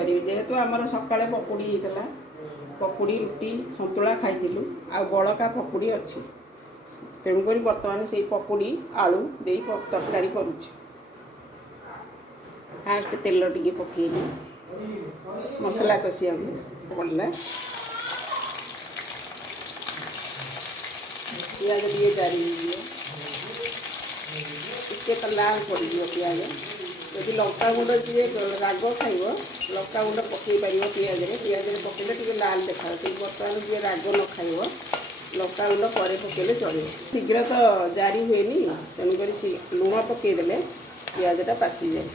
करी जेहेतु आमर सकाळे पकुड़ी होता पकुड़ी रुटी सतुला खाइलु आ बड़का पकुड़ी अच्छी तेणुक बर्तमान से पकुड़ी आलू दे तरकारी करुच्ची फास्ट तेल टिके पकेली मसला कषिया पड़ला पियाज टे जारी टे तो लाल पड़ पियाज यदि लंका गुंड जी राग खाइब लंका गुंड पकई पार पियाज पकड़े टे लाल देखा बर्तमान जी राग न खाइब लंका गुंड पर पकड़े चलो शीघ्र तो जारी हुए तेणुक लुण पकईदे पियाजटा पाची जाए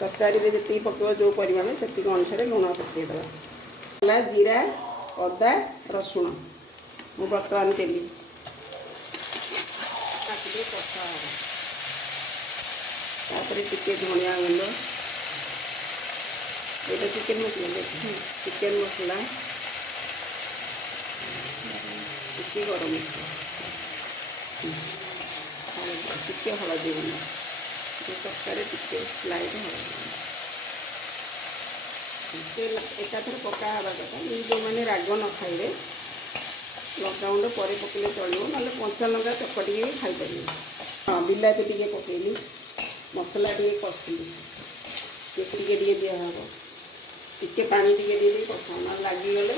तरकारी जी पकड़ जो परिमाण से अनुसार लुण पकईदे जीरा अदा रसुण मु बर्तमान तेली कषा तापर टिके धनिया गुंड ये चिकेन मसला टिके गरम मसला टिके हलदी गुंड तरकारी टिके लाइट हलदी एकाथर पका हवा कथा जो मैंने राग न खाइबे लंका गुंड पर पकड़े चलो ना कंचा लंका चपटी खाईपर हाँ बिलाती टे पकईली मसला टे कषिली टे दिहब टे पा टे दी कषा ना लगिगले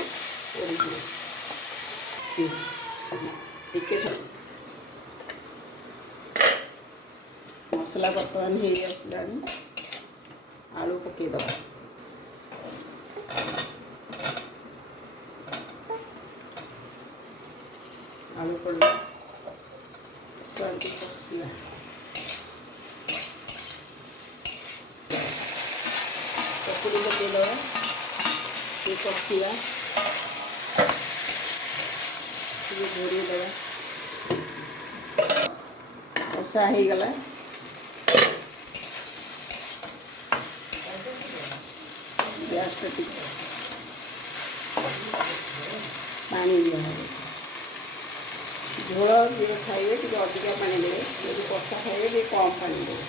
टे मसला बर्तमान हो आसला आलू पकईदबा आलू पड़ा कषिया पकुड़ी पकईदबा ये कषिया घोरीदे कषा हो गला गैस पानी दिया झोल जी खाइए टे अधिका पानी देवे यदि कषा खाइए टे कम पानी देवे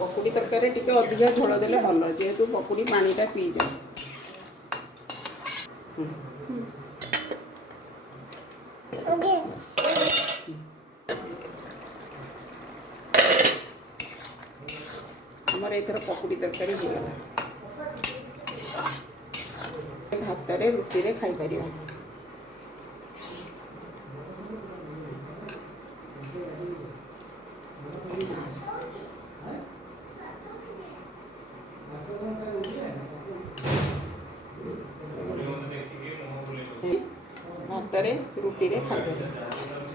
पकुड़ी तरकारी टे अधिका झोल देले भल जेहेतु पकुड़ी पानीटा पी जाए आमर एथर पकुड़ी तरकारी हो गला भात रुटी रे खाई पारिबा भात रुटी रे खाई पारिबा।